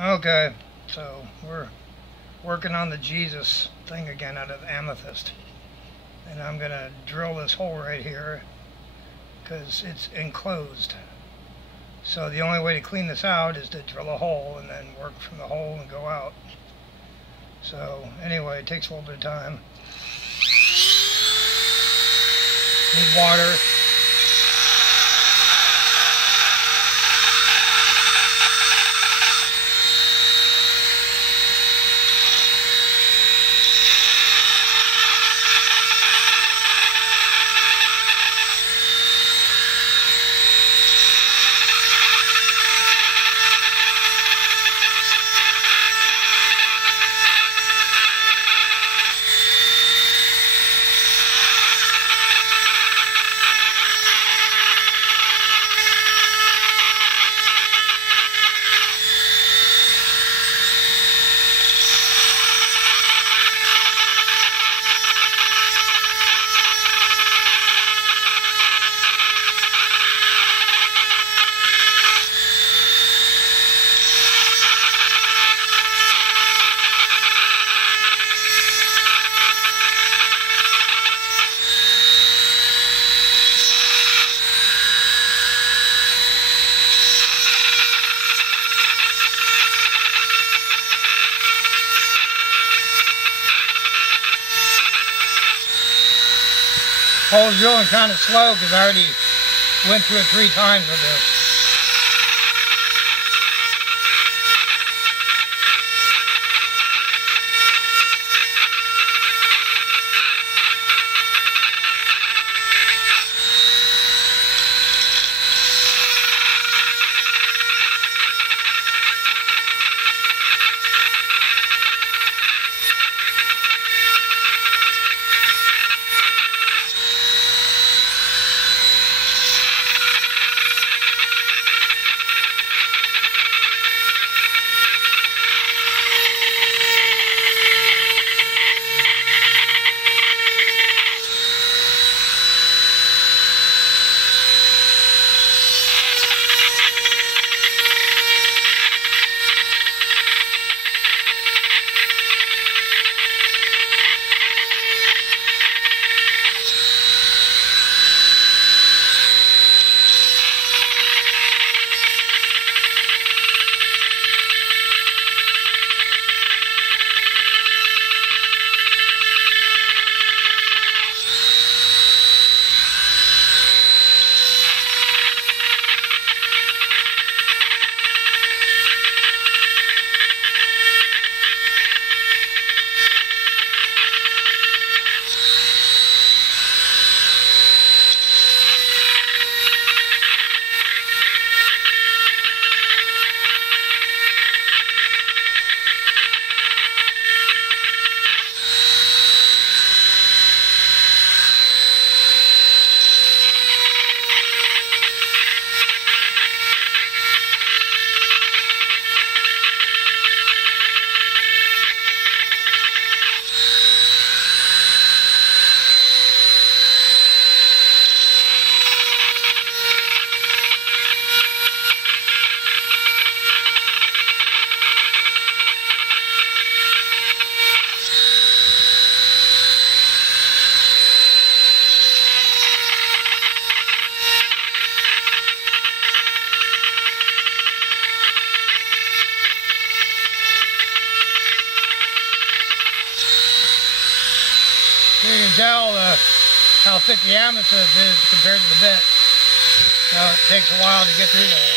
Okay, so we're working on the Jesus thing again out of amethyst. And I'm going to drill this hole right here because it's enclosed. So the only way to clean this out is to drill a hole and then work from the hole and go out. So anyway, it takes a little bit of time. Need water. Hole's drilling kind of slow because I already went through it 3 times with this. So you can tell how thick the amethyst is compared to the bit. So it takes a while to get through there.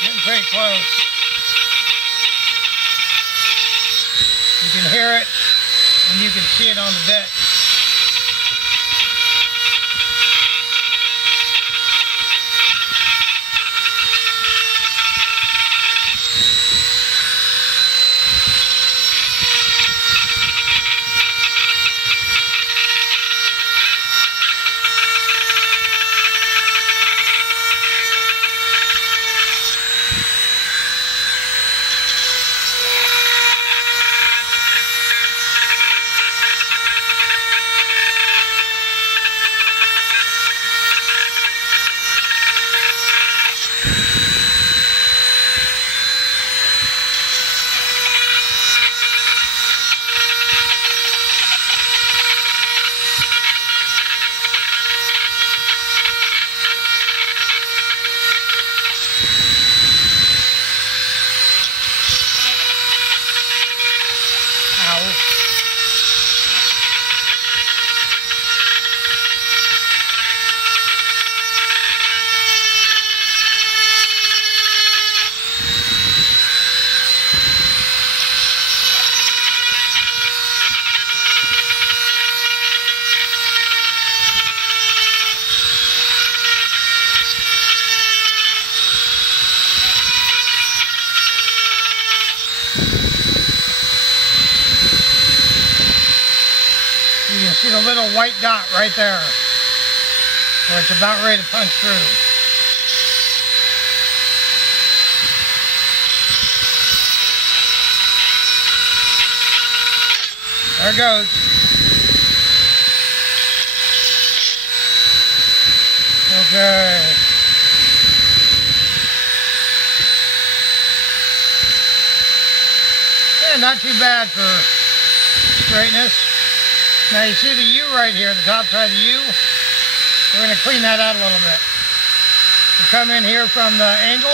Getting pretty close. You can hear it and you can see it on the bit. You can see the little white dot right there where it's about ready to punch through. There it goes. Okay. Yeah, not too bad for straightness. Now you see the U right here, the top side of the U? We're going to clean that out a little bit. We come in here from the angle.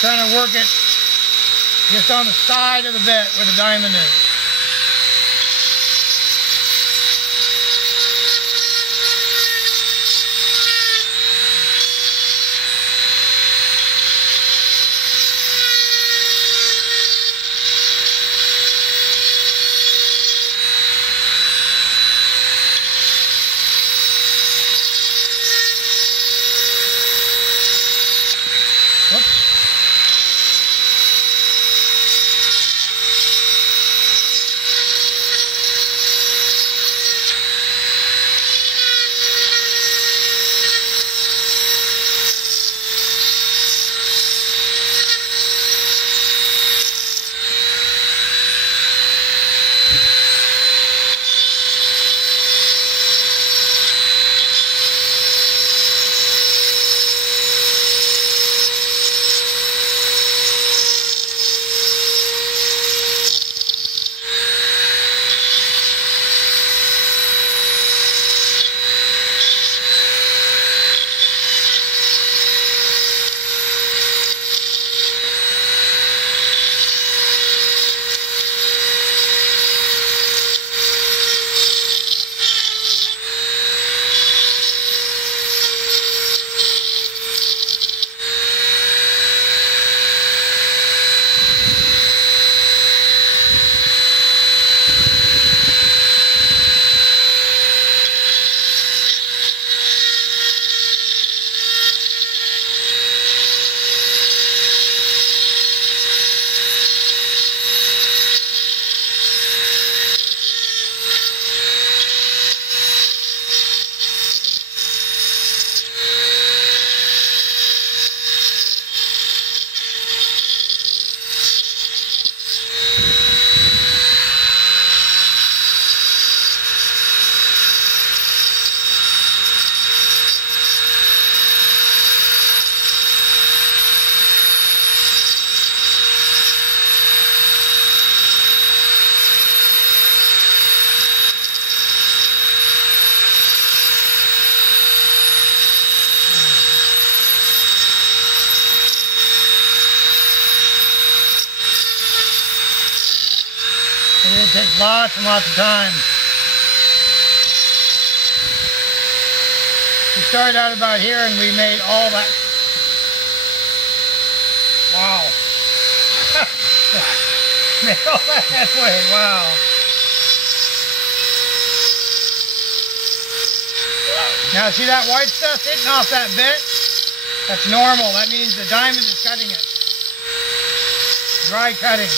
Trying to work it just on the side of the bit where the diamond is. Whoops. takes lots and lots of time. We started out about here and we made all that. Wow. Made all that halfway, wow. Now see that white stuff hitting off that bit? That's normal. That means the diamond is cutting it. Dry cutting.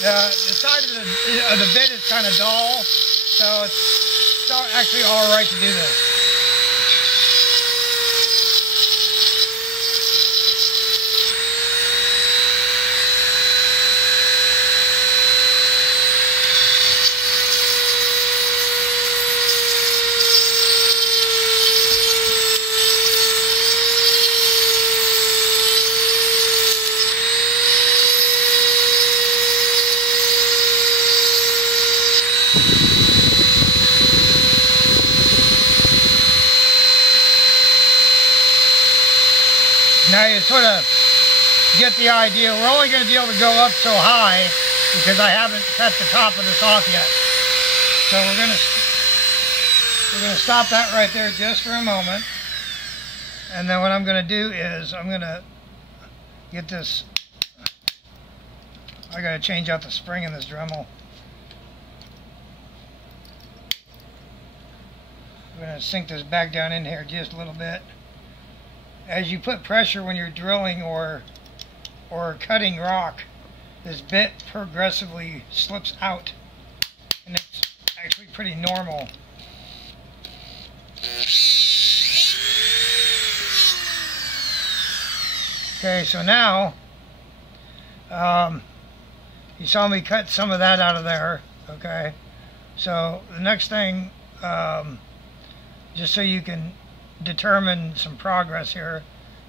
The side of the bit is kind of dull, so it's actually all right to do this. Now you sort of get the idea. We're only going to be able to go up so high because I haven't cut the top of this off yet. So we're going to stop that right there just for a moment. And then what I'm going to do is I'm going to get this. I got to change out the spring in this Dremel. I'm going to sink this back down in here just a little bit. As you put pressure when you're drilling or cutting rock, this bit progressively slips out, and it's actually pretty normal. Okay, so now you saw me cut some of that out of there. Okay, so the next thing, just so you can determine some progress here,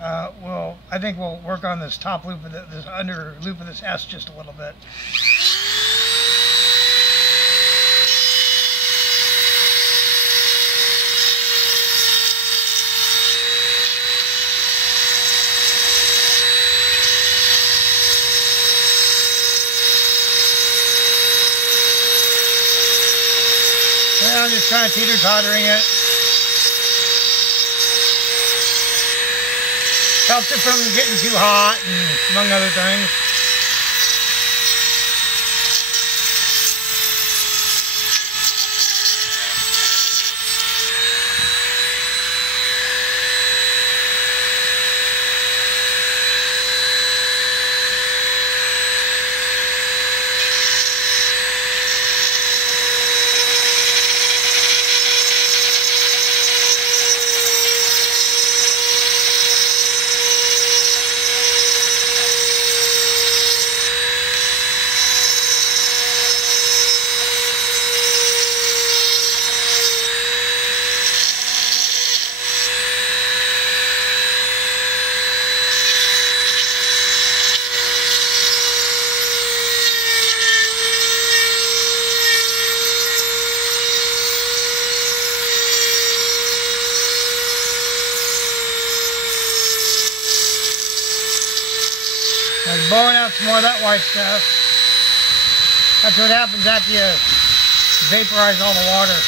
I think we'll work on this top loop of this under loop of this S just a little bit. And I'm just kind of teeter-tottering it. Helps it from getting too hot, and among other things. I'm blowing out some more of that white stuff. That's what happens after you vaporize all the water.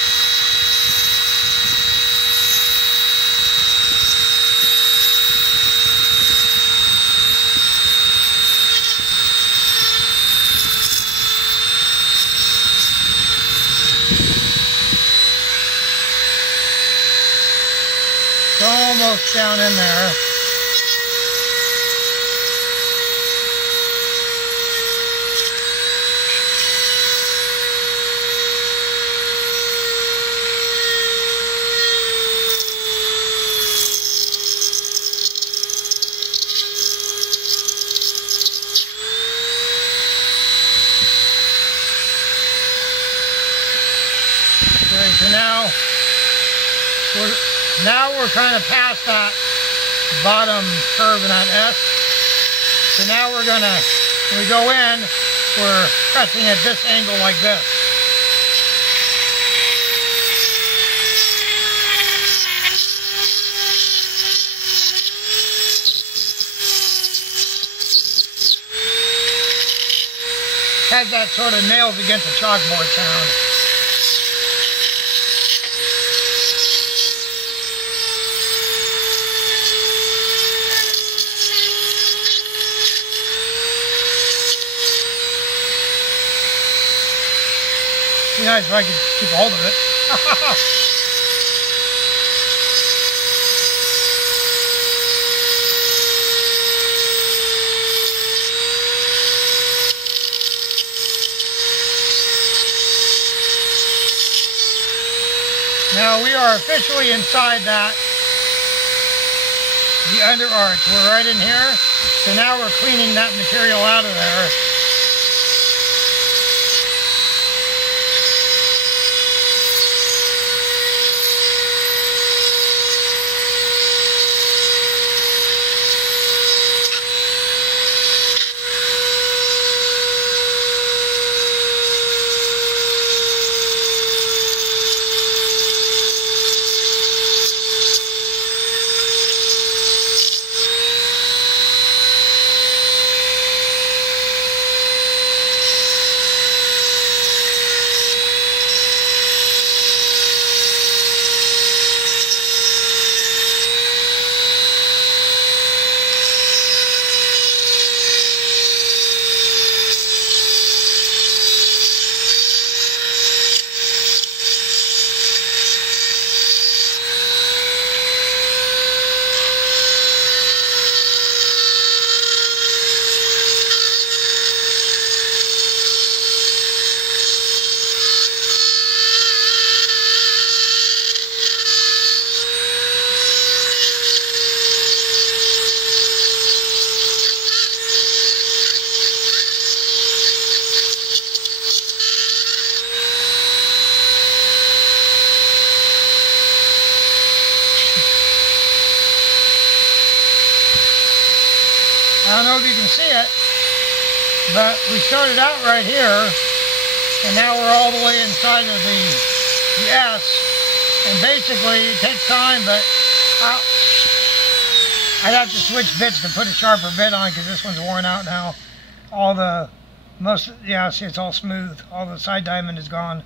It's almost down in there. Okay, so now we're kind of past that bottom curve in that S. So now we're gonna, when we go in, we're pressing at this angle like this. has that sort of nails against the chalkboard sound. Be nice if I could keep a hold of it. Now we are officially inside that, the under arch. We're right in here, so now we're cleaning that material out of there. I don't know if you can see it, but we started out right here, and now we're all the way inside of the S, and basically it takes time, but I'd have to switch bits to put a sharper bit on because this one's worn out now. Yeah, see, it's all smooth. All the side diamond is gone.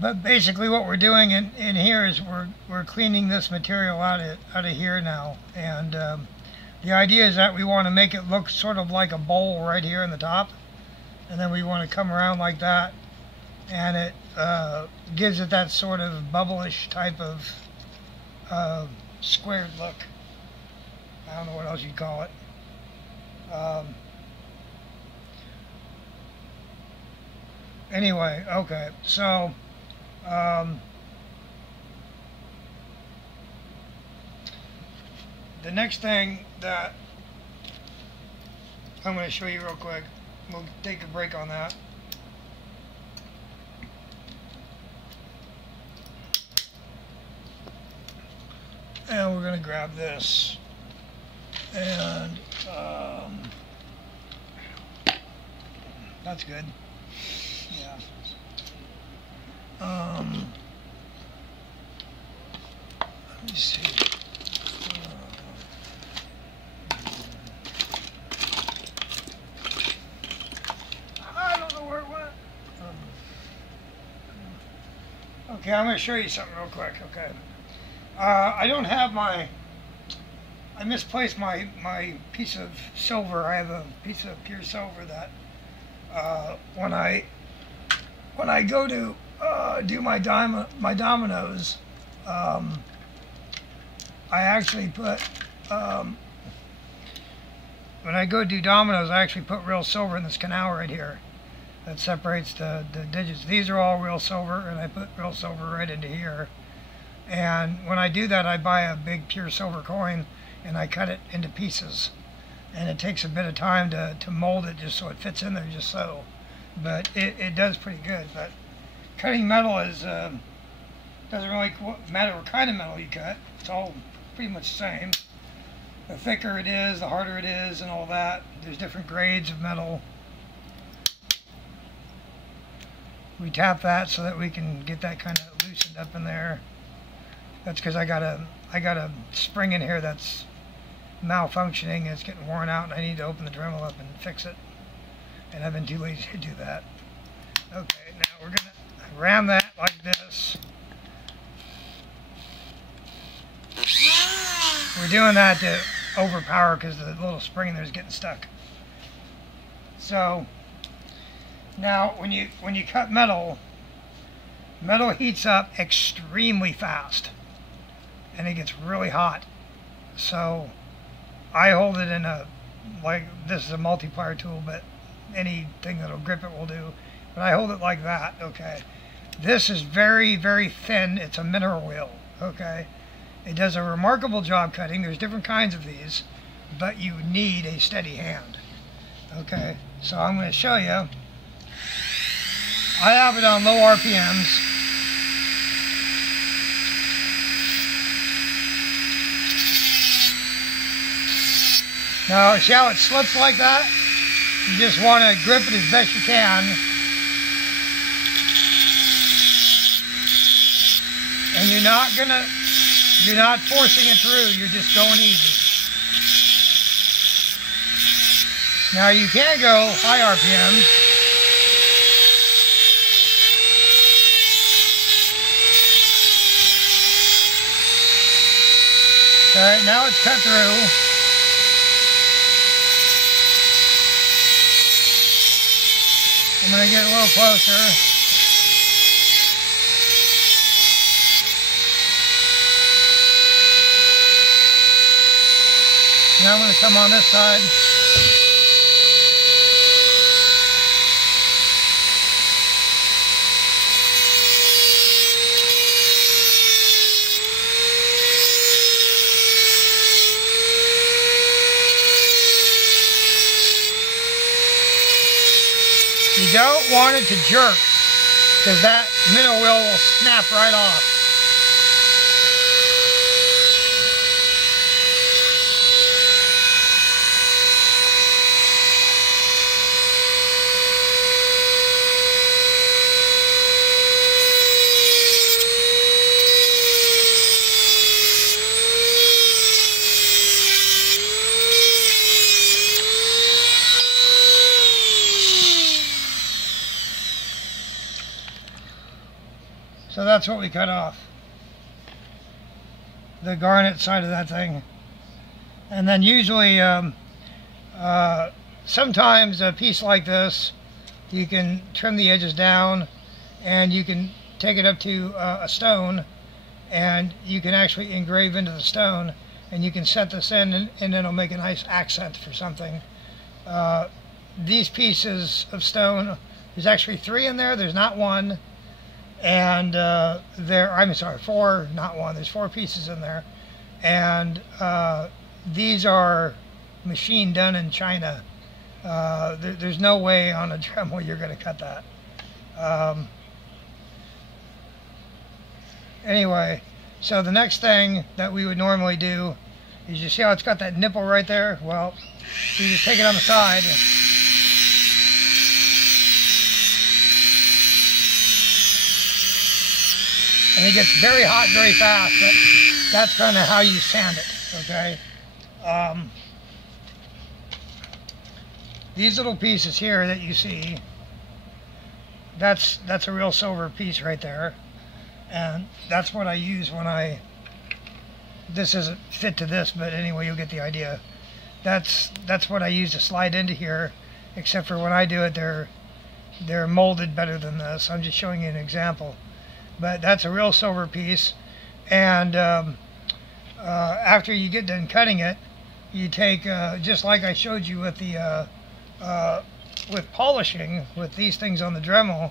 But basically what we're doing in here is we're cleaning this material out of here now, and the idea is that we want to make it look sort of like a bowl right here in the top, and then we want to come around like that, and it gives it that sort of bubblish type of squared look. I don't know what else you'd call it. Anyway, okay, so the next thing that I'm going to show you real quick, we'll take a break on that. And we're going to grab this, and that's good. Yeah. Let me see. I don't know where it went. Okay, I'm going to show you something real quick. Okay. I don't have I misplaced my piece of silver. I have a piece of pure silver that when I go to do my dominoes, I actually put when I go do dominoes, I actually put real silver in this canal right here that separates the digits. These are all real silver, and I put real silver right into here. And when I do that, I buy a big pure silver coin and I cut it into pieces. And it takes a bit of time to mold it just so it fits in there just so. But it does pretty good. But cutting metal is doesn't really matter what kind of metal you cut. It's all pretty much the same. The thicker it is, the harder it is, and all that. There's different grades of metal. We tap that so that we can get that kind of loosened up in there. That's because I got a spring in here that's malfunctioning. It's getting worn out, and I need to open the Dremel up and fix it. and I've been too lazy to do that. Okay, now we're gonna ram that like this. We're doing that to overpower because the little spring in there is getting stuck. So now when you cut metal, metal heats up extremely fast and it gets really hot. So I hold it in a, like, this is a multiplier tool, but anything that'll grip it will do. But I hold it like that, okay? This is very, very thin. It's a mineral wheel, okay? It does a remarkable job cutting. There's different kinds of these, but you need a steady hand, okay? So I'm going to show you. I have it on low RPMs. Now, see how it slips like that? You just want to grip it as best you can. And you're not forcing it through, you're just going easy. Now you can go high RPMs. Alright, now it's cut through. I'm going to get a little closer. Now I'm going to come on this side. You don't want it to jerk, because that middle wheel will snap right off. So that's what we cut off, the garnet side of that thing. And then usually, sometimes a piece like this, you can trim the edges down and you can take it up to a stone and you can actually engrave into the stone and you can set this in and it'll make a nice accent for something. These pieces of stone, there's actually 3 in there, there's not 1. And I'm sorry, 4, not 1. There's 4 pieces in there, and these are machine done in China. There's no way on a Dremel you're going to cut that. Anyway, so the next thing that we would normally do is, you see how it's got that nipple right there? Well, you just take it on the side. And it gets very hot very fast, but that's kind of how you sand it, okay? These little pieces here that you see, that's a real silver piece right there. And that's what I use when this isn't fit to this, but anyway, you'll get the idea. That's what I use to slide into here, except for when I do it, they're molded better than this. I'm just showing you an example. But that's a real silver piece, and after you get done cutting it, you take, just like I showed you with the with polishing with these things on the Dremel,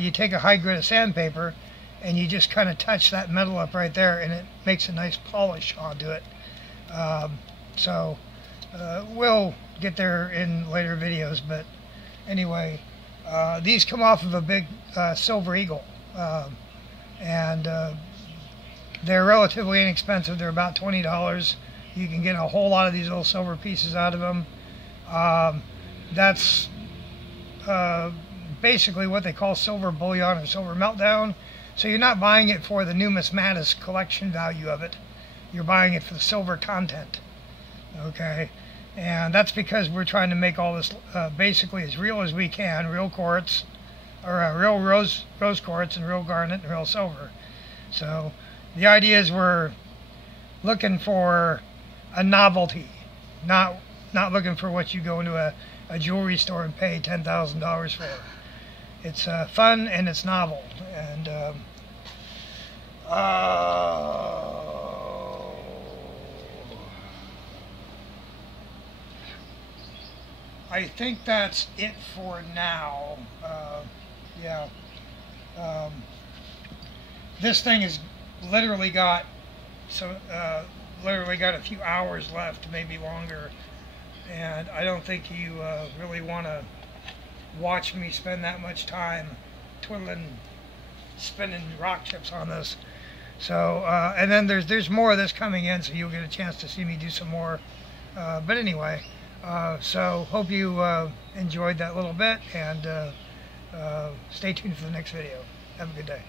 you take a high grit of sandpaper and you just kind of touch that metal up right there, and it makes a nice polish onto it. So we'll get there in later videos, but anyway, these come off of a big silver eagle. And they're relatively inexpensive. They're about $20. You can get a whole lot of these little silver pieces out of them. That's basically what they call silver bullion or silver meltdown. So you're not buying it for the numismatis collection value of it. You're buying it for the silver content. Okay, And that's because we're trying to make all this basically as real as we can, real quartz, or real rose quartz and real garnet and real silver. So the idea is we're looking for a novelty, not looking for what you go into a jewelry store and pay $10,000 for. It's fun and it's novel. And I think that's it for now. Yeah. This thing has literally got literally got a few hours left, maybe longer, and I don't think you really want to watch me spend that much time spinning rock chips on this. So and then there's more of this coming in, so you'll get a chance to see me do some more. But anyway, so hope you enjoyed that little bit, and stay tuned for the next video. Have a good day.